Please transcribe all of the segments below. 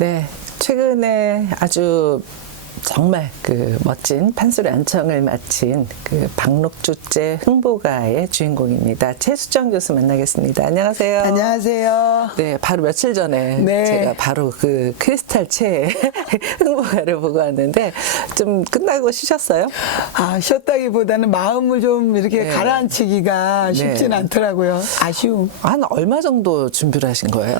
네, 최근에 아주 정말 그 멋진 판소리 안청을 마친 그 박록주제 흥보가의 주인공입니다. 최수정 교수 만나겠습니다. 안녕하세요. 안녕하세요. 네, 바로 며칠 전에 네. 제가 바로 그 크리스탈 채 흥보가를 보고 왔는데 좀 끝나고 쉬셨어요? 아, 쉬었다기보다는 마음을 좀 이렇게 네. 가라앉히기가 쉽진 네. 않더라고요. 아쉬움. 한 얼마 정도 준비를 하신 거예요?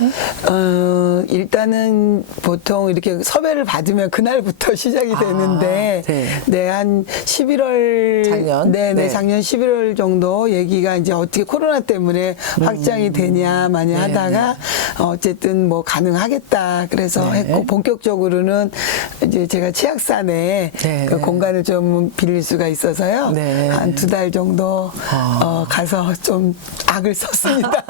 일단은 보통 이렇게 섭외를 받으면 그날부터 시작이 되는데, 네. 네, 한 11월. 작년? 네, 네. 작년 11월 정도 얘기가 이제 어떻게 코로나 때문에 확장이 되냐, 많이 네, 하다가, 어쨌든 뭐 가능하겠다. 그래서 네. 했고, 본격적으로는 이제 제가 치악산에 네. 그 공간을 좀 빌릴 수가 있어서요. 네. 한 2달 정도 가서 좀 악을 썼습니다.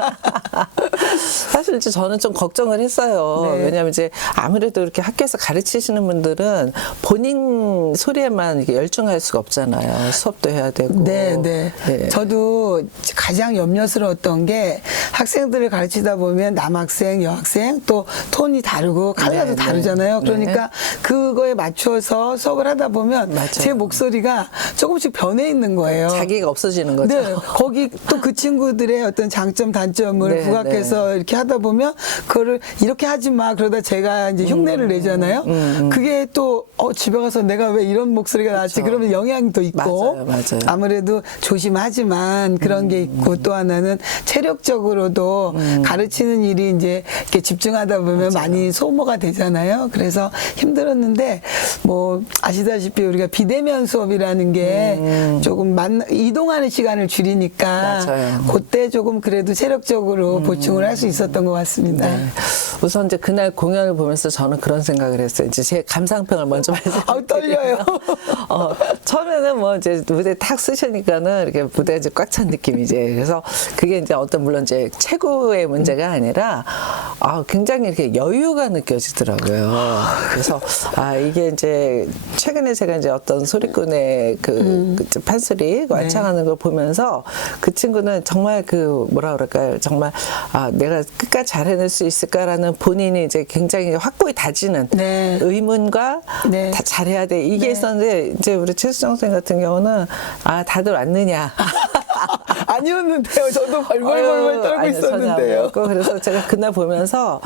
사실 이제 저는 좀 걱정을 했어요. 네. 왜냐하면 이제 아무래도 이렇게 학교에서 가르치시는 분들은 본인 소리에만 이렇게 열중할 수가 없잖아요. 수업도 해야 되고. 네, 네. 네. 저도 가장 염려스러웠던 게 학생들을 가르치다 보면 남학생, 여학생 또 톤이 다르고 칼라도 네, 다르잖아요. 네. 그러니까 그거에 맞춰서 수업을 하다 보면 맞아요. 제 목소리가 조금씩 변해 있는 거예요. 자기가 없어지는 거죠. 네, 거기 또 그 친구들의 어떤 장점, 단점을 네, 부각해서 이렇게 하다 보면 그거를 이렇게 하지 마. 그러다 제가 이제 흉내를 내잖아요. 그게 또 집에 가서 내가 왜 이런 목소리가 나왔지? 그러면 영향도 있고. 맞아요. 아무래도 조심하지만 그런 게 있고 또 하나는 체력적으로도 가르치는 일이 이제 이렇게 집중하다 보면 많이 소모가 되잖아요. 그래서 힘들었는데 뭐 아시다시피 우리가 비대면 수업이라는 게 조금 이동하는 시간을 줄이니까 맞아요. 그때 조금 그래도 체력적으로 보충을 할 수 있었던 것 같습니다. 네. 우선 이제 그날 공연을 보면서 저는 그런 생각을 했어요. 이제 제 감상평을 먼저 말씀드릴게요. 아우, 떨려요. 처음에는 뭐 이제 무대 탁 쓰시니까는 이렇게 무대가 이제 꽉 찬 느낌이지. 그래서 그게 이제 어떤 물론 이제 최고의 문제가 아니라 굉장히 이렇게 여유가 느껴지더라고요. 그래서 이게 이제 최근에 제가 이제 어떤 소리꾼의 그 판소리 완창하는 걸 보면서 그 친구는 정말 그 뭐라 그럴까요? 정말 내가 끝까지 잘 해낼 수 있을까라는 본인이 이제 굉장히 확고히 다지는 네. 의문과 네. 다 잘해야 돼 이게 네. 있었는데 이제 우리 최수정 선생 같은 경우는 다들 왔느냐. 아니었는데요. 저도 벌벌벌 떨고 아니요, 전혀 있었는데요. 아니었고. 그래서 제가 그날 보면서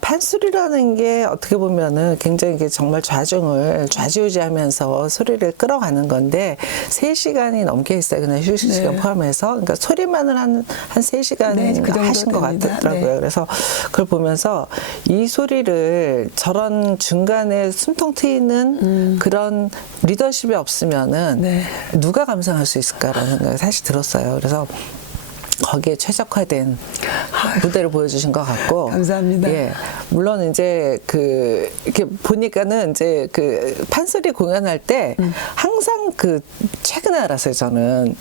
판소리라는 게 어떻게 보면은 굉장히 이게 정말 좌지우지하면서 소리를 끌어가는 건데 3시간이 넘게 있어요. 그날 휴식 시간 네. 포함해서. 그러니까 소리만을 한 3시간 네, 그 정도 하신 것 됩니다. 같더라고요. 네. 그래서 그걸 보면서 이 소리를 저런 중간에 숨통 트이는 그런 리더십이 없으면은 네. 누가 감상할 수 있을까라는 생각이 사실 들었어요. 그래서 거기에 최적화된 무대를 보여주신 것 같고. 감사합니다. 예. 물론 이제 이렇게 보니까는 이제 판소리 공연할 때 항상 최근에 알았어요. 저는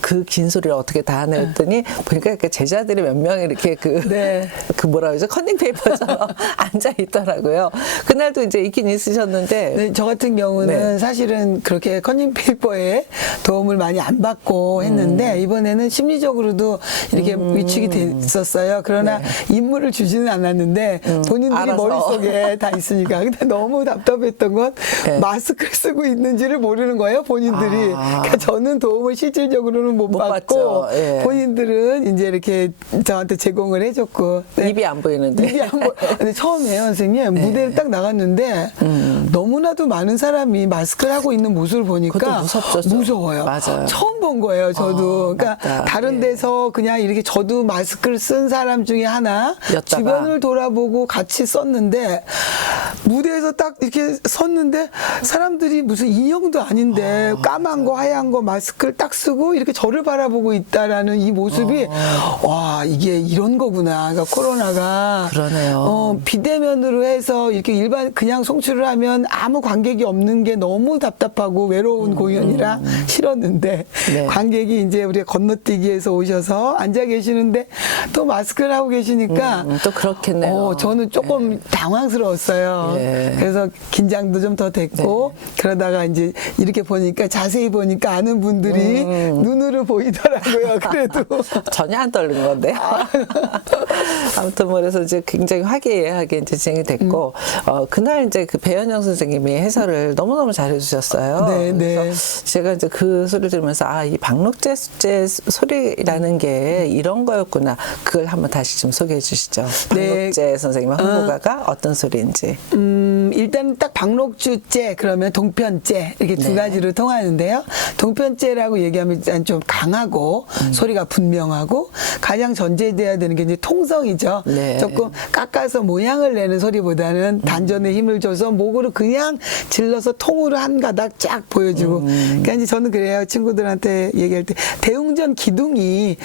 그 긴 소리를 어떻게 다 하나 했더니 보니까 이렇게 제자들이 몇 명이 이렇게 네. 뭐라 그러죠? 컨닝 페이퍼처럼 앉아 있더라고요. 그날도 이제 있긴 있으셨는데. 네, 저 같은 경우는 네. 사실은 그렇게 컨닝 페이퍼에 도움을 많이 안 받고 했는데 이번에는 심리적으로도 이렇게 위축이 됐었어요. 그러나 네. 임무를 주지는 않았는데 본인들이 알아서. 머릿속에 다 있으니까. 근데 너무 답답했던 건 네. 마스크를 쓰고 있는지를 모르는 거예요. 본인들이. 그러니까 저는 도움을 실질적으로는 못 받고 받죠. 예. 본인들은 이제 이렇게 저한테 제공을 해줬고. 네. 입이 안 보이는데. 입이 안 보여. 근데 처음에요, 선생님. 무대를 딱 나갔는데 너무나도 많은 사람이 마스크를 하고 있는 모습을 보니까 그것도 무섭죠. 무서워요. 맞아요. 처음 본 거예요, 저도. 그러니까 맞다. 다른 데서 그냥 이렇게 저도 마스크를 쓴 사람 중에 하나 였다가. 주변을 돌아보고 같이 썼는데 무대에서 딱 이렇게 섰는데 사람들이 무슨 인형도 아닌데 까만 거 하얀 거 마스크를 딱 쓰고 이렇게 저를 바라보고 있다라는 이 모습이 와, 이게 이런 거구나. 그러니까 코로나가 그러네요. 비대면으로 해서 이렇게 일반 그냥 송출을 하면 아무 관객이 없는 게 너무 답답하고 외로운 공연이라 싫었는데 네. 관객이 이제 우리가 건너뛰기에서 오셔서 앉아 계시는데 또 마스크를 하고 계시니까 또 그렇겠네요. 저는 조금 당황스러웠어요. 예. 그래서 긴장도 좀 더 됐고 그러다가 이제 이렇게 보니까 그러니까 자세히 보니까 아는 분들이 눈으로 보이더라고요. 그래도 전혀 안 떨린 건데. 아무튼 뭐 그래서 이제 굉장히 화기애애하게 이제 진행이 됐고, 그날 이제 그 배현영 선생님이 해설을 너무너무 잘해주셨어요. 네, 네. 그래서 제가 이제 그 소리를 들으면서 이 박록재 소리라는 게 이런 거였구나. 그걸 한번 다시 좀 소개해 주시죠. 네. 박록재 선생님의 홍보가가 어떤 소리인지. 일단 딱 박록주째 그러면 동편째 이렇게 두 네. 가지로 통하는데요. 동편째라고 얘기하면 일단 좀 강하고 소리가 분명하고 가장 전제돼야 되는 게 이제 통성이죠. 네. 조금 깎아서 모양을 내는 소리보다는 단전에 힘을 줘서 목으로 그냥 질러서 통으로 한 가닥 쫙 보여주고. 그러니까 이제 저는 그래요. 친구들한테 얘기할 때 대웅전 기둥이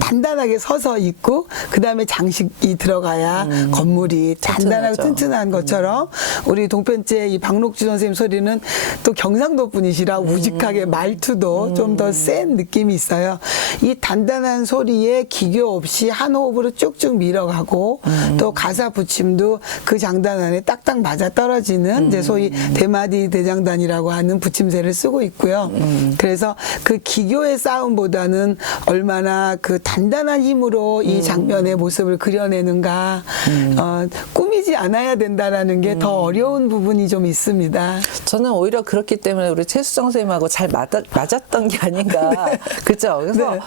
단단하게 서서 있고 그 다음에 장식이 들어가야 건물이 단단하고 튼튼하죠. 튼튼한 것처럼 우리 동편째 이 박록주 선생님 소리는 또 경상도 분이시라 우직하게 말투도 좀 더 센 느낌이 있어요. 이 단단한 소리에 기교 없이 한 호흡으로 쭉쭉 밀어가고 또 가사 붙임도 그 장단 안에 딱딱 맞아 떨어지는 이제 소위 대마디 대장단이라고 하는 붙임새를 쓰고 있고요. 그래서 그 기교의 싸움보다는 얼마나 그 단단한 힘으로 이 장면의 모습을 그려내는가 꾸미지 않아야 된다라는 게 더 어려운 부분이 좀 있습니다. 저는 오히려 그렇기 때문에 우리 최수정 선생님하고 잘 맞았던 게 아닌가. 그죠? 그래서 네.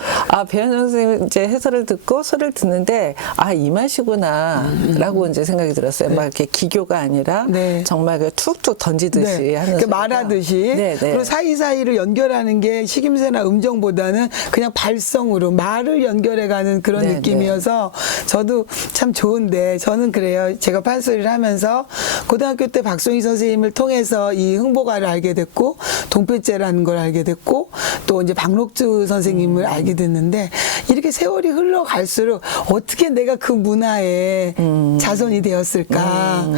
배현정 선생님 이제 해설을 듣고 소리를 듣는데 이 맛이구나 라고 이제 생각이 들었어요. 막 이렇게 기교가 아니라 네. 정말 그 툭툭 던지듯이 네. 하는 그 소리가. 말하듯이 네, 네. 그리고 사이사이를 연결하는 게 식임새나 음정보다는 그냥 발성으로 말을 연결해가는 그런 네, 느낌이어서 저도 참 좋은데 저는 그래요. 제가 판소리를 하면서 고등학교 때 박송희 선생님을 통해서 이 흥보가를 알게 됐고 동편째라는 걸 알게 됐고 또 이제 박록주 선생님을 알게 됐는데 이렇게 세월이 흘러갈수록 어떻게 내가 그 문화에 자손이 되었을까?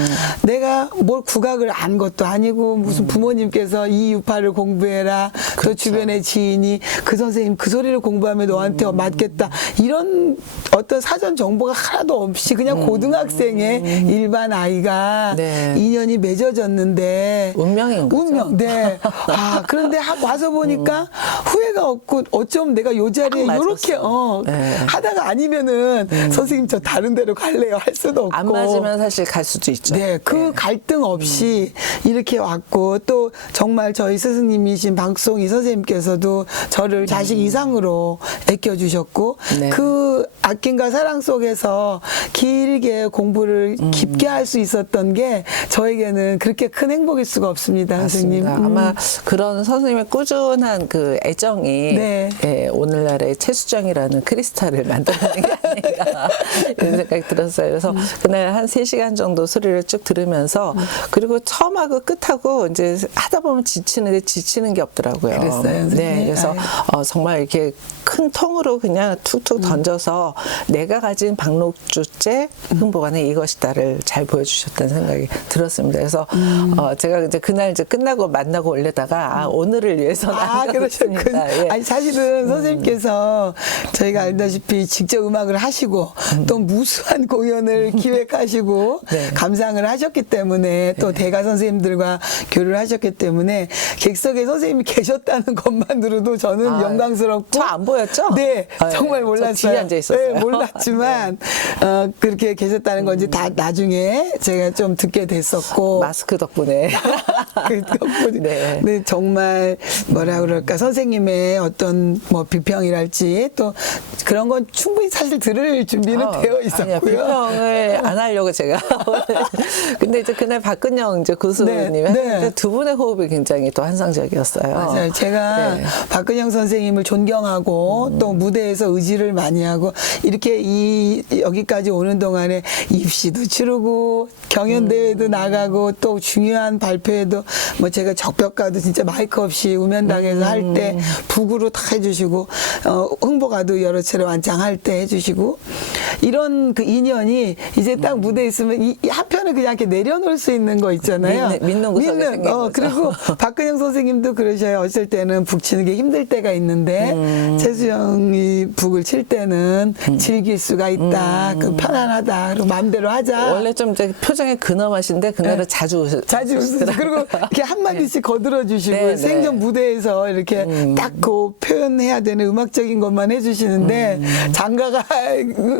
내가 뭘 국악을 안 것도 아니고 무슨 부모님께서 이 유파를 공부해라. 또 그렇죠. 주변의 지인이 그 선생님 그 소리를 공부하면 너한테 맞겠다. 이런 어떤 사전 정보가 하나도 없이 그냥 고등학생의 일반 아이가 네. 인연이 맺어졌는데 운명인 거죠. 운명. 네. 그런데 와서 보니까 후회가 없고 어쩜 내가 요 자리에 딱 요렇게 맞았어. 네. 하다가 아니면은 선생님 저 다른 데로 갈래요 할 수도 없고. 안 맞으면 사실 갈 수도 있죠. 네, 그 갈등 없이 이렇게 왔고 또 정말 저희 스승님이신 박송희 선생님께서도 저를 자식 이상으로 아껴주셨고 네. 그 아낌과 사랑 속에서 길게 공부를 깊게 할 수 있었던 게 저에게는 그렇게 큰 행복일 수가 없습니다, 선생님. 맞습니다. 아마 그런 선생님의 꾸준한 그 애정이 네. 오늘날의 최수정이라는 크리스탈을 만들어낸 게 아닌가 이런 생각이 들었어요. 그래서 그날 한 3시간 정도 소리를 쭉 들으면서 그리고 처음하고 끝하고 이제 하다 보면 지치는데 지치는 게 없더라고요. 그랬어요, 선생님? 네, 그래서 정말 이렇게 큰 통으로 그냥 툭툭 던져서 내가 가진 박록주째 흥보가는 이것이다를 잘 보여주셨다는 생각이 들었습니다. 그래서 제가 이제 그날 이제 끝나고 만나고 올려다가 오늘을 위해서는 안 그러셨군요. 가겠습니다. 예. 아니, 사실은 선생님께서 저희가 알다시피 직접 음악을 하시고 또 무수한 공연을 기획하시고 네. 감상을 하셨기 때문에 또 대가 선생님들과 교류를 하셨기 때문에 객석에 선생님이 계셨다는 것만으로도 저는 영광스럽고 저 안 보였죠? 네, 정말 저 몰랐어요. 뒤에 앉아 있었어요. 네, 몰랐지만 그렇게 계셨다는 건지 다 나중에 제가 좀 듣게 됐었고 마스크 덕분에. 그 덕분에 네. 네, 정말 뭐라 그럴까 선생님의 어떤 뭐 비평이랄지 또 그런 건 충분히 사실 들을 준비는 되어 아니요, 있었고요. 비평을 안 하려고 제가. 근데 이제 그날 박근영 이제 교수님이 네, 했는데 네. 두 분의 호흡이 굉장히 또 환상적이었어요. 맞아요. 제가 네. 박근영 선생님을 존경하고 또 무대에서 의지를 많이 하고 이렇게 여기까지 오는 동안에 입시도 치르고 경연대회도 나가고 또 중요한 발표에도 뭐 제가 적벽가도 진짜 마이크 없이 우면당에서 할 때 북으로 다 해주시고 흥보가도 여러 차례 완창할 때 해주시고 이런 그 인연이 이제 딱 무대에 있으면 이 한편을 그냥 이렇게 내려놓을 수 있는 거 있잖아요. 믿는 구석이 생긴 거죠. 그리고 박근영 선생님도 그러셔요. 어쩔 때는 북 치는 게 힘들 때가 있는데 최수영이 북을 칠 때는 즐길 수가 있다. 그 편안하다. 그리고 마음대로 하자. 원래 좀 이제 표정이 근엄하신데 그날은 네. 자주 자주 웃으시고 그리고 이렇게 한마디씩 거들어 주시고 그리고 네, 생전 네. 무대에서 이렇게 딱 그 표현해야 되는 음악적인 것만 해주시는데 장가가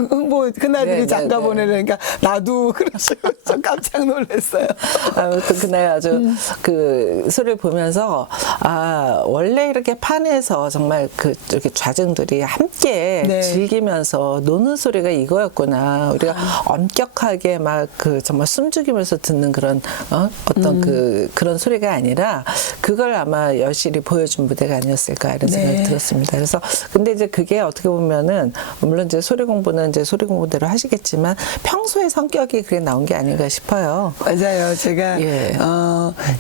홍보 큰아들이 네, 네, 장가 네. 보내려니까 나도 그러시고 좀 깜짝 놀랐어요. 아무튼 그날 아주 그 소리를 보면서 아 원래 이렇게 판에서 정말 그 이렇게 좌증들이 함께 네. 즐기면서 노는 소리가 이거였구나. 우리가 엄격하게 막 그 정말 숨죽이면서 듣는 그런 어떤 그런 소리가 아니라 그걸 아마 여실히 보여준 무대가 아니었을까 이런 생각이 네. 들었습니다. 그래서 근데 이제 그게 어떻게 보면은 물론 이제 소리 공부는 이제 소리 공부대로 하시겠지만 평소의 성격이 그게 나온 게 아닌가 싶어요. 맞아요. 제가 예.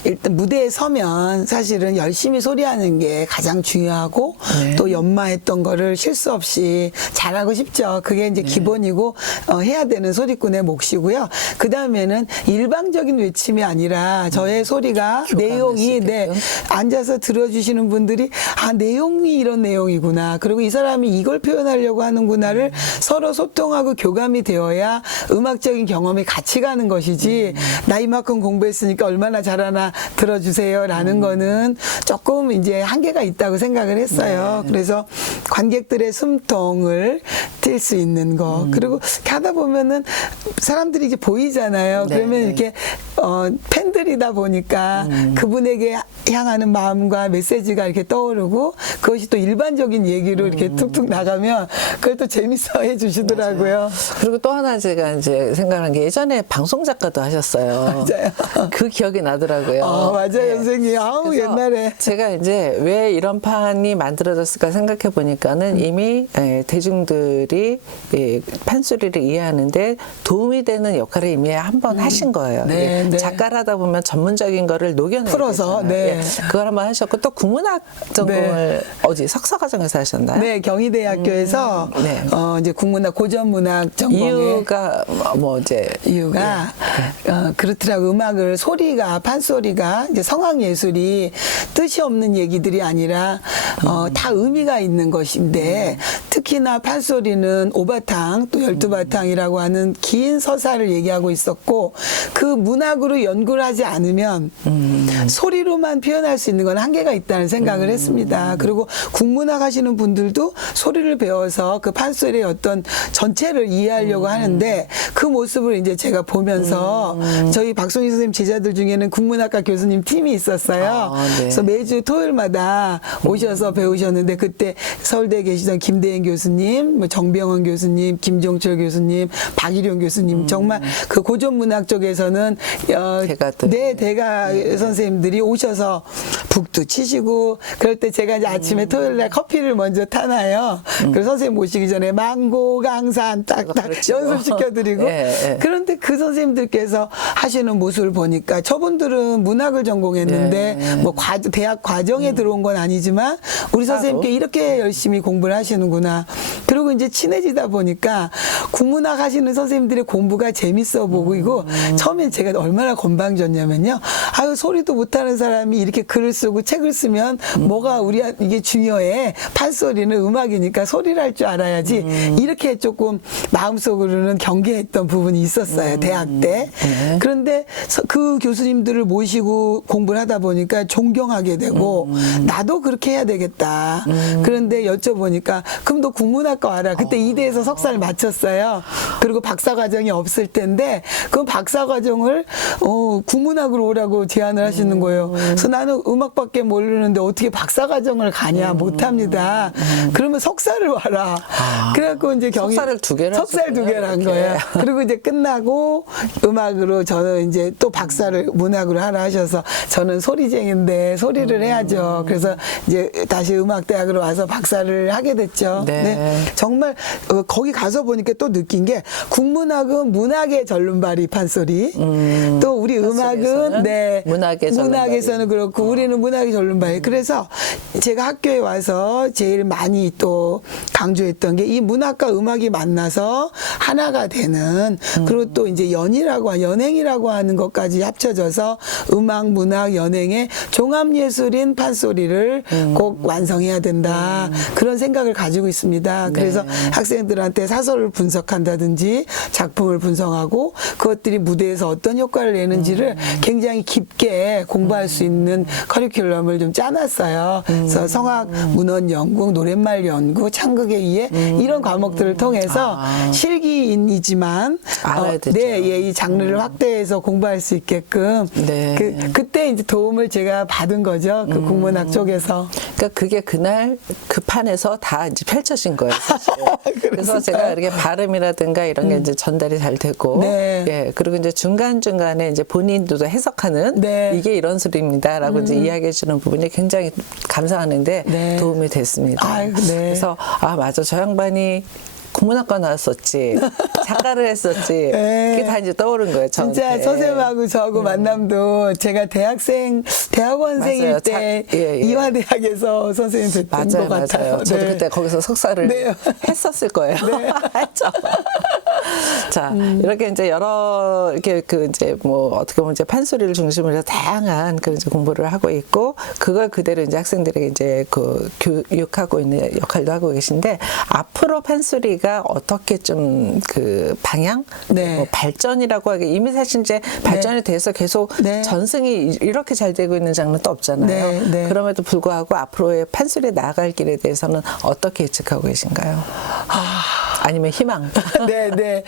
일단 무대에 서면 사실은 열심히 소리하는 게 가장 중요하고 네. 또 연마했던 거를 실수 없이 잘하고 싶죠. 그게 이제 기본이고 해야 되는 소리꾼의 몫이고요. 그 다음에는 일방적인 외침이 아니라 저의 소리가 내용이 네, 앉아서 들어주시는 분들이 아 내용이 이런 내용이구나. 그리고 이 사람이 이걸 표현하려고 하는구나를 서로 소통하고 교감이 되어야 음악적인 경험이 같이 가는 것이지 나 이만큼 공부했으니까 얼마나 잘하나 들어주세요라는 거는 조금 이제 한계가 있다고 생각을 했어요. 그래서 관객들의 숨통을 튈 수 있는 거 그리고 이렇게 하다 보면은 사람들이 이제 보이잖아요. 네, 그러면 네. 이렇게 팬들이다 보니까 그분에게 향하는 마음과 메시지가 이렇게 떠오르고 그것이 또 일반적인 얘기로 이렇게 툭툭 나가면 그걸 또 재밌어 해주시더라고요. 그리고 또 하나 제가 이제 생각한 게 예전에 방송 작가도 하셨어요. 맞아요. 그 기억이 나더라고요. 맞아요, 네. 선생님. 아우, 그래서 옛날에. 제가 이제 왜 이런 판이 만들어졌을까 생각해 보니까는 이미 대중들이 판소리를 이해하는데 도움이 되는 역할을 이미 한번 하신 거예요. 네, 네. 작가를 하다 보면 전문적인 거를 녹여내야 풀어서, 되잖아요. 네. 그걸 한번 하셨고 또 국문학 전공을 어디 석사과정에서 하셨나요? 네, 경희대학교에서 네. 이제 국문학 고전문학 전공에 이유가 뭐 이제 이유가 그렇더라고. 음악을 소리가 판소리가 이제 성악 예술이 뜻이 없는 얘기들이 아니라 다 의미가 있는 것인데 특히나 판소리는 5바탕 또 12바탕이라고 하는 긴 서사를 얘기하고 있었고 그 문학으로 연구를 하지 않으면 소리로만 표현할 수 있는 건 한계가 있다는 생각을 했습니다. 그리고 국문학 하시는 분들도 소리를 배워서 그 판소리의 어떤 전체를 이해하려고 하는데 그 모습을 이제 제가 보면서 저희 박송희 선생님 제자들 중에는 국문학과 교수님 팀이 있었어요. 네. 그래서 매주 토요일마다 오셔서 배우셨는데 그때 서울대에 계시던 김대행 교수님, 뭐 정병원 교수님, 김종철 교수님, 박일용 교수님 정말 그 고전문학 쪽에서는 대가들. 네, 대가 선생님들이 오셔서 북도 치시고 그럴 때 제가 이제 아침에 토요일날 커피를 먼저 타나요. 그래서 선생님 모시기 전에 망고 강산 딱딱 가르치고. 연습시켜드리고 예, 예. 그런데 그 선생님들께서 하시는 모습을 보니까 저분들은 문학을 전공했는데 예. 뭐 대학 과정에 들어온 건 아니지만 우리 선생님께 이렇게 열심히 공부를 하시는구나. 그리고 이제 친해지다 보니까 국문학 하시는 선생님들의 공부가 재밌어 보이고 처음엔 제가 얼마나 건방졌냐면요. 아유 소리도 못하는 사람이 이렇게 글을 쓰고 책을 쓰면 뭐가 이게 중요해. 판소리는 음악이니까 소리를 할 줄 알아야지. 이렇게 조금 마음속으로는 경계했던 부분이 있었어요. 대학 때. 네. 그런데 그 교수님들을 모시고 공부를 하다 보니까 존경하게 되고 나도 그렇게 해야 되겠다. 그런데 여쭤보니까 그럼 너 국문학과 와라. 그때 이대에서 석사를 마쳤어요. 그리고 박사과정이 없을 텐데 그 박사과정을 국문학으로 오라고 제안을 하시는 거예요. 그래서 나는 음악밖에 모르는데 어떻게 박사과정을 가냐. 못합니다. 그러면 석사를 와라. 그래갖고 이제 석사를 두 개를 석사를 두 개를 한 이렇게. 거예요. 그리고 이제 끝나고 음악으로 저는 이제 또 박사를 문학으로 하라 하셔서 저는 소리쟁인데 소리를 해야죠. 그래서 이제 다시 음악대학으로 와서 박사를 하게 됐죠. 네. 정말 거기 가서 보니까 또 느낀 게 국문학은 문학의 절름발이 판소리 또 우리 음악은 네 문학의 문학에서는 그렇고 우리는 문학의 절름발이 그래서 제가 학교에 와서 제일 많이 또 강조했던 게 이 문학과 음악이 만나서 하나가 되는 그리고 또 이제 연행이라고 하는 것까지 합쳐져서 음악, 문학, 연행의 종합예술인 판소리를 꼭 완성해야 된다. 그런 생각을 가지고 있습니다. 그래서 학생들한테 사설을 분석한다든지 작품을 분석하고 그것들이 무대에서 어떤 효과를 내는지를 굉장히 깊게 공부할 수 있는 커리큘럼을 좀 짜놨어요. 그래서 성악, 문헌 연구, 노랫말 연구, 창극에 의해 이런 과목들을 통해서 실기인이지만 알아야 되죠. 네, 예, 이 장르를 확대해서 공부할 수 있게끔 네. 그때 이제 도움을 제가 받은 거죠. 그 국문학 쪽에서. 그러니까 그게 그날 그 판에서 다 이제 펼쳐진 거예요. 사실. 그래서 제가 이렇게 발음이라든가 이런 게 이제 전달이 잘 되고, 네. 예, 그리고 이제 중간 중간에 이제 본인도 해석하는 네. 이게 이런 소리입니다라고 이제 이야기해 주는 부분이 굉장히 감사하는데 네. 도움이 됐습니다. 아이고, 네. 그래서 맞아, 저 양반이 국문학과 나왔었지, 작가를 했었지. 네. 그게 다 이제 떠오른 거예요. 저한테. 진짜 선생님하고 저하고 만남도 제가 대학원생일 맞아요. 때 예. 이화대학에서 선생님 뵀던 맞아요, 것 같아요. 맞아요. 저도 네. 그때 거기서 석사를 네. 했었을 거예요. 했죠. 자, 이렇게 이제 여러 이렇게 그 이제 뭐 어떻게 보면 이제 판소리를 중심으로 해서 다양한 그런 이제 공부를 하고 있고, 그걸 그대로 이제 학생들에게 이제 그 교육하고 있는 역할도 하고 계신데, 앞으로 판소리가 어떻게 좀 그 방향, 네. 뭐 발전이라고 하기, 이미 사실 이제 발전에 대해서 계속 네. 전승이 이렇게 잘 되고 있는 장르는 또 없잖아요. 네, 네. 그럼에도 불구하고 앞으로의 판소리에 나아갈 길에 대해서는 어떻게 예측하고 계신가요? 아니면 희망? 네, 네.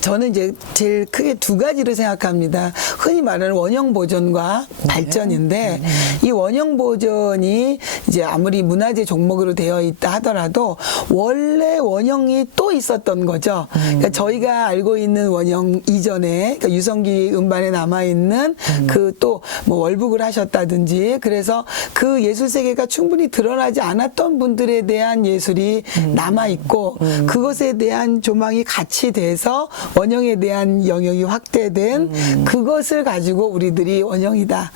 저는 이제 제일 크게 두 가지로 생각합니다. 흔히 말하는 원형 보존과 발전인데, 이 원형 보존이 이제 아무리 문화재 종목으로 되어 있다 하더라도 원래 원형이 또 있었던 거죠. 그러니까 저희가 알고 있는 원형 이전에, 그러니까 유성기 음반에 남아 있는 그 또 뭐 월북을 하셨다든지, 그래서 그 예술 세계가 충분히 드러나지 않았던 분들에 대한 예술이 남아 있고, 그것에 대한 조망이 같이 돼서 원형에 대한 영역이 확대된 그것을 가지고 우리들이 원형이다,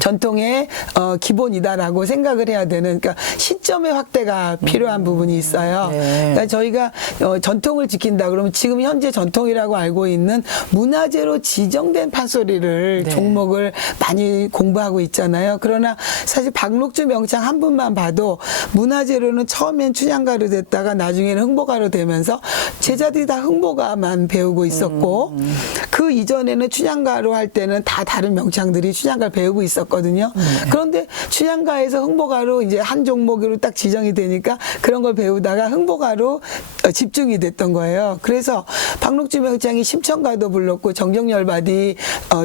전통의 기본이다라고 생각을 해야 되는, 그러니까 시점의 확대가 필요한 부분이 있어요. 네. 그러니까 저희가 전통을 지킨다 그러면 지금 현재 전통이라고 알고 있는 문화재로 지정된 판소리를 네. 종목을 많이 공부하고 있잖아요. 그러나 사실 박록주 명창 한 분만 봐도 문화재로는 처음엔 춘향가로 됐다가 나중에는 흥보가로 되면서 제자들이 다 흥보가만 배우고 있었고, 그 이전에는 춘향가로 할 때는 다 다른 명창들이 춘향가를 배우고 있었거든요. 그런데 춘향가에서 흥보가로 이제 한 종목으로 딱 지정이 되니까 그런 걸 배우다가 흥보가로 집중이 됐던 거예요. 그래서 박록주 명창이 심청가도 불렀고, 정정열받이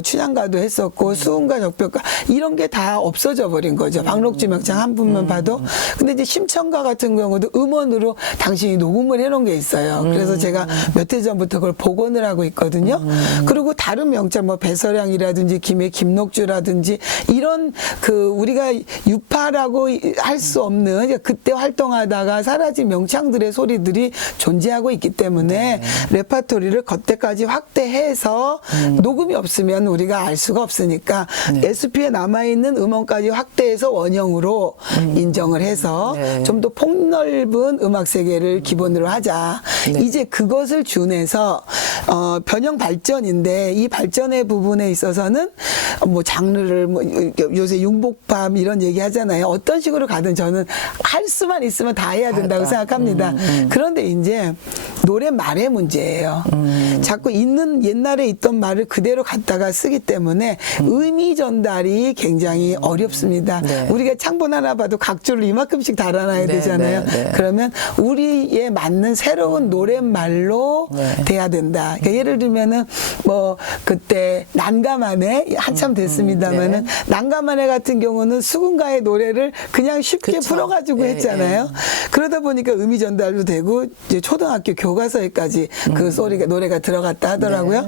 춘향가도 했었고, 수음가 적벽가 이런 게 다 없어져 버린 거죠. 박록주 명창 한 분만 봐도. 근데 이제 심청가 같은 경우도 음원으로 당신이 녹음을 해놓은 게 있어요. 그래서 제가 몇 해 전부터 그걸 복원을 하고 있거든요. 그리고 다른 명창 뭐 배서량이라든지 김록주라든지 이런 그 우리가 유파라고 할 수 없는 그때 활동하다가 사라진 명창들의 소리들이 존재하고 있기 때문에 레파토리를 겉대까지 확대해서 녹음이 없으면 우리가 알 수가 없으니까 SP에 남아있는 음원까지 확대해서 원형으로 인정을 해서 네. 좀 더 폭넓은 음악 세계를 기본으로 하자. 네. 이제 그것을 준해서 변형 발전인데, 이 발전의 부분에 있어서는 뭐 장르를 뭐 요새 융복밤 이런 얘기 하잖아요. 어떤 식으로 가든 저는 할 수만 있으면 다 해야 된다고 생각합니다. 그런데 이제 노랫말의 문제예요. 자꾸 옛날에 있던 말을 그대로 갖다가 쓰기 때문에 의미 전달이 굉장히 어렵습니다. 네. 우리가 창본 하나 봐도 각주를 이만큼씩 달아놔야 네, 되잖아요. 네, 네. 그러면 우리에 맞는 새로운 노랫말로 네. 돼야 된다. 그러니까 예를 들면은 뭐 그때 난감하네 한참 됐습니다만은 네. 난감하네 같은 경우는 수군가의 노래를 그냥 쉽게 그쵸. 풀어가지고 예, 했잖아요. 그러다 보니까 의미 전달도 되고 이제 초등학교 교과서에까지 그 노래가 들어갔다 하더라고요. 네.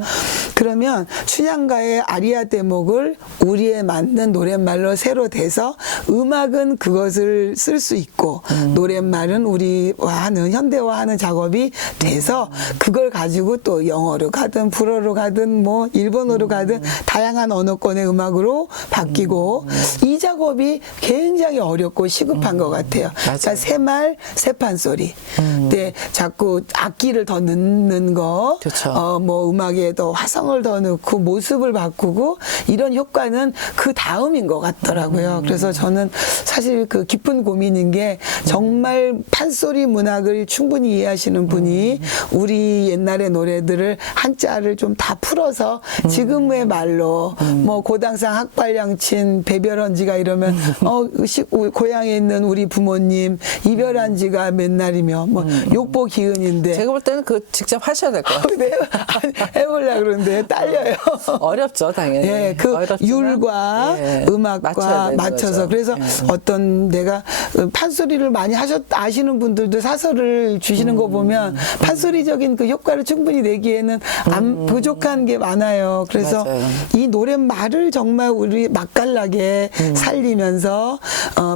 그러면 춘향가의 아리아 대목을 우리에 맞는 노랫말로 새로 대서 음악은 그것을 쓸 수 있고 노랫말은 우리화하는 현대화하는 작업이 돼서 그걸 가지고 또 영어로 가든 불어로 가든 뭐 일본어로 가든 다양한 언어권의 음악으로 바뀌고 이 작업이 굉장히 어렵고 시급한 것 같아요. 그러니까 새말 새판 소리. 근데 자꾸 악기를 더 넣는 거, 그렇죠. 뭐 음악에 더 화성을 더 넣고 모습을 바꾸고 이런 효과는 그 다음인 것 같더라고요. 그래서 저는 사실 그 깊은 고민인 게 정말 판소리 문학을 충분히 이해하시는 분이 우리 옛날의 노래들을 한자를 좀 다 풀어서 지금의 말로 뭐 고당상 학발량 절친 배별한 지가 이러면 고향에 있는 우리 부모님 이별한 지가 몇 날이며 뭐 욕보 기은인데 제가 볼 때는 그 직접 하셔야 될 것 같아요. 네, 해보려고 그러는데 딸려요. 어렵죠, 당연히. 예, 그 어렵지만, 율과 예, 음악과 맞춰야 되는 맞춰서 거죠. 그래서 예. 어떤 내가 판소리를 많이 아시는 분들도 사설을 주시는 거 보면 판소리적인 그 효과를 충분히 내기에는 부족한 게 많아요. 그래서 맞아요. 이 노랫말을 정말 우리 맛깔나게 살리면서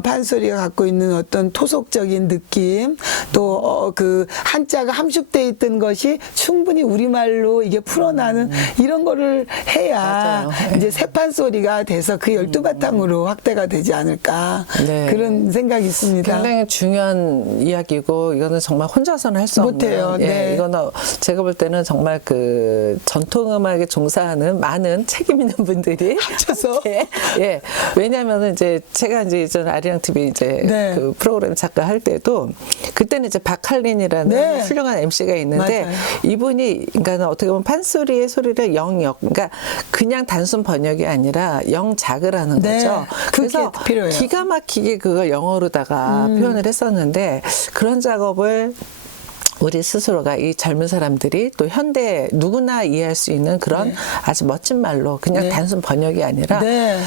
판소리가 갖고 있는 어떤 토속적인 느낌 또 그 한자가 함축돼 있던 것이 충분히 우리말로 이게 풀어나는 이런 거를 해야 맞아요. 이제 새판소리가 돼서 그 12바탕으로 확대가 되지 않을까 네. 그런 생각이 있습니다. 굉장히 중요한 이야기고 이거는 정말 혼자서는 할 수 없는. 못해요. 네. 이거는 제가 볼 때는 정말 그 전통음악에 종사하는 많은 책임 있는 분들이 합쳐서. 예. 왜냐하면은 이제 제가 이제 이전 아리랑 TV 이제 네. 그 프로그램 작가 할 때도 그때는 이제 박할린이라는 네. 훌륭한 MC가 있는데 맞아요. 이분이 그러니까 어떻게 보면 판소리의 소리를 영역 그러니까 그냥 단순 번역이 아니라 영작을 하는 네. 거죠. 그게 그래서 필요해요. 기가 막히게 그걸 영어로다가 표현을 했었는데 그런 작업을 우리 스스로가 이 젊은 사람들이 또 현대 누구나 이해할 수 있는 그런 아주 멋진 말로 그냥 네. 단순 번역이 아니라 네.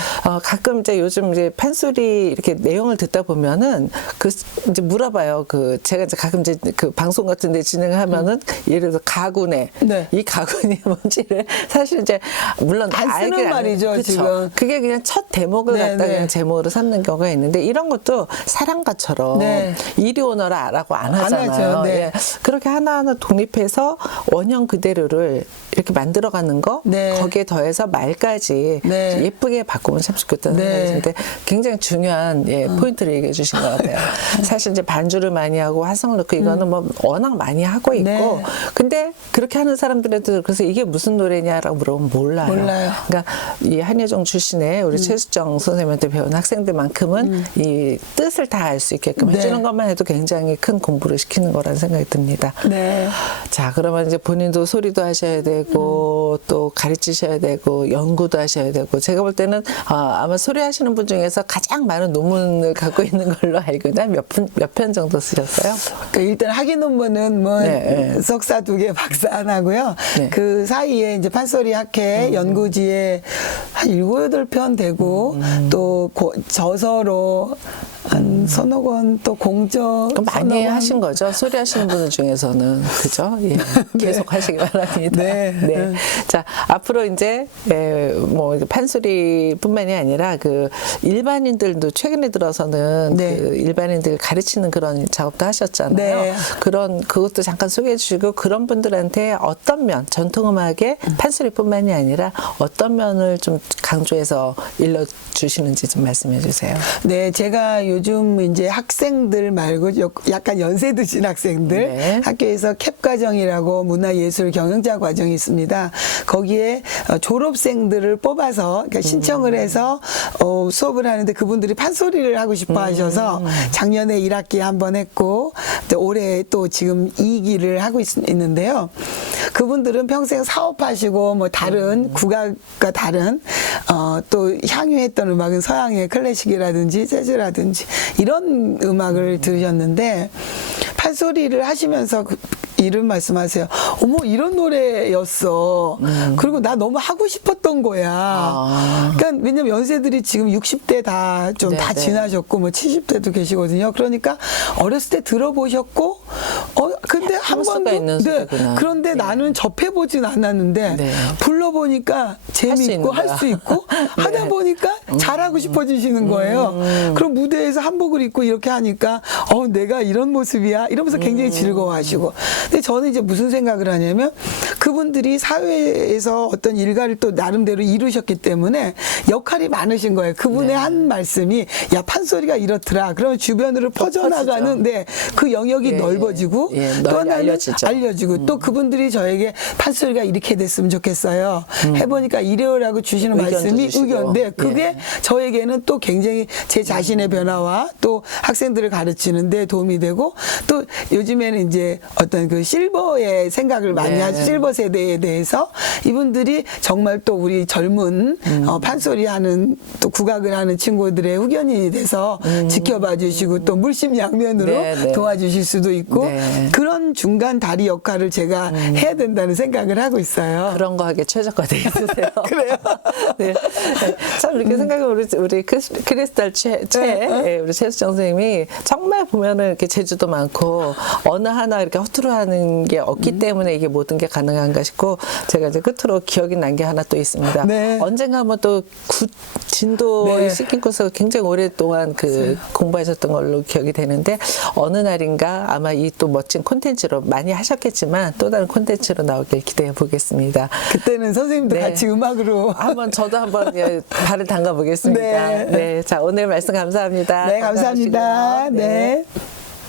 가끔 이제 요즘 이제 판소리 이렇게 내용을 듣다 보면은 그 이제 물어봐요. 그 제가 이제 가끔 이제 그 방송 같은 데 진행하면은 예를 들어 가군에 네. 이 가군이 뭔지를 사실 이제 물론 안 쓰는 알긴 말이죠, 그쵸. 지금. 그게 그냥 첫 대목을 네, 갖다 네. 그냥 제목으로 삼는 경우가 있는데 이런 것도 사랑가처럼 네. 이리 오너라라고 안 안 하잖아요. 하죠. 네. 예. 그렇게 하나하나 독립해서 원형 그대로를 이렇게 만들어가는 거 네. 거기에 더해서 말까지 네. 예쁘게 바꾸면 참 좋겠다는 네. 생각이 드는데 굉장히 중요한 포인트를 얘기해 주신 것 같아요. 사실 이제 반주를 많이 하고 화성을 넣고 이거는 뭐 워낙 많이 하고 있고 네. 근데 그렇게 하는 사람들한테 그래서 이게 무슨 노래냐라고 물어보면 몰라요. 몰라요. 그러니까 이 한예종 출신의 우리 최수정 선생님한테 배운 학생들만큼은 이 뜻을 다 알 수 있게끔 네. 해주는 것만 해도 굉장히 큰 공부를 시키는 거라는 생각이 듭니다. 네. 자, 그러면 이제 본인도 소리도 하셔야 되고 또 가르치셔야 되고 연구도 하셔야 되고 제가 볼 때는 아마 소리 하시는 분 중에서 가장 많은 논문을 갖고 있는 걸로 알고 있는데 몇 편 정도 쓰셨어요? 그러니까 일단 학위 논문은 뭐 네, 네. 석사 2개 박사 안 하고요. 네. 그 사이에 이제 판소리 학회 연구지에 한 7, 8편 되고 또 저서로 한 서너 권 또 공적 그럼 많이 서너 권. 하신 거죠? 소리 하시는 분들 중에서는 그죠? 예. 계속 하시기 바랍니다. 네. 자, 앞으로 이제 뭐 판소리뿐만이 아니라 그 일반인들도 최근에 들어서는 네. 그 일반인들 가르치는 그런 작업도 하셨잖아요. 네. 그것도 잠깐 소개해 주시고 그런 분들한테 어떤 면 전통음악의 판소리뿐만이 아니라 어떤 면을 좀 강조해서 일러 주시는지 좀 말씀해 주세요. 네, 제가 요즘 이제 학생들 말고 약간 연세 드신 학생들 네. 학교에서 캡 과정이라고 문화예술 경영자 과정이 있습니다. 거기에 졸업생들을 뽑아서 그러니까 신청을 해서 수업을 하는데 그분들이 판소리를 하고 싶어 하셔서 작년에 1학기 한번 했고 올해 또 지금 2기를 하고 있는데요. 그분들은 평생 사업하시고 뭐 다른 국악과 다른 또 향유했던 음악은 서양의 클래식이라든지 재즈라든지 이런 음악을 들으셨는데 판소리를 하시면서 이런 말씀하세요. 어머 이런 노래였어. 그리고 나 너무 하고 싶었던 거야. 그러니까 왜냐면 연세들이 지금 60대 다 좀 다 네네. 지나셨고 뭐 70대도 계시거든요. 그러니까 어렸을 때 들어보셨고 근데 한 수가 번도 있는 소리구나. 그런데 네. 나는 접해보진 않았는데 네. 불러보니까 재밌고 할 수 있고 하다 보니까 잘하고 싶어지시는 거예요. 그럼 무대에서 한복을 입고 이렇게 하니까 내가 이런 모습이야 이러면서 굉장히 즐거워하시고 근데 저는 이제 무슨 생각을 하냐면 그분들이 사회에서 어떤 일가를 또 나름대로 이루셨기 때문에 역할이 많으신 거예요. 그분의 한 말씀이 야 판소리가 이렇더라. 그러면 주변으로 퍼져나가는 그 영역이 넓어지고 예, 또 널리 하나는 알려지죠. 또 그분들이 저에게 판소리가 이렇게 됐으면 좋겠어요. 해보니까 이래요라고 주시는 의견도 말씀이 주시고. 의견, 네, 그게 예. 저에게는 또 굉장히 제 자신의 변화와 또 학생들을 가르치는데 도움이 되고 또 요즘에는 이제 어떤 그 실버의 생각을 많이 네. 하죠. 실버 세대에 대해서 이분들이 정말 또 우리 젊은 판소리하는 또 국악을 하는 친구들의 후견인이 돼서 지켜봐 주시고 또 물심양면으로 네, 네. 도와주실 수도 있고 네. 그런 중간 다리 역할을 제가 해야 된다는 생각을 하고 있어요. 그런 거 하기에 최적화되어 있으세요. 그래요? 네. 참 이렇게 생각하면 우리 크리스탈 네. 우리 최수정 선생님이 정말 보면은 이렇게 재주도 많고 어느 하나 이렇게 허투루 하는 게 없기 때문에 이게 모든 게 가능한가 싶고 제가 이제 끝으로 기억이 난 게 하나 또 있습니다. 네. 언젠가 한번 또 진도를 네. 시키고서 굉장히 오랫동안 그 공부하셨던 걸로 기억이 되는데 어느 날인가 아마 이 또 멋진 콘텐츠로 많이 하셨겠지만 또 다른 콘텐츠로 나오길 기대해 보겠습니다. 그때는 선생님도 네. 같이 음악으로 한번 저도 한번 예, 발을 담가 보겠습니다. 네. 네. 자, 오늘 말씀 감사합니다. 네, 감사합니다. 건강하시고요. 네.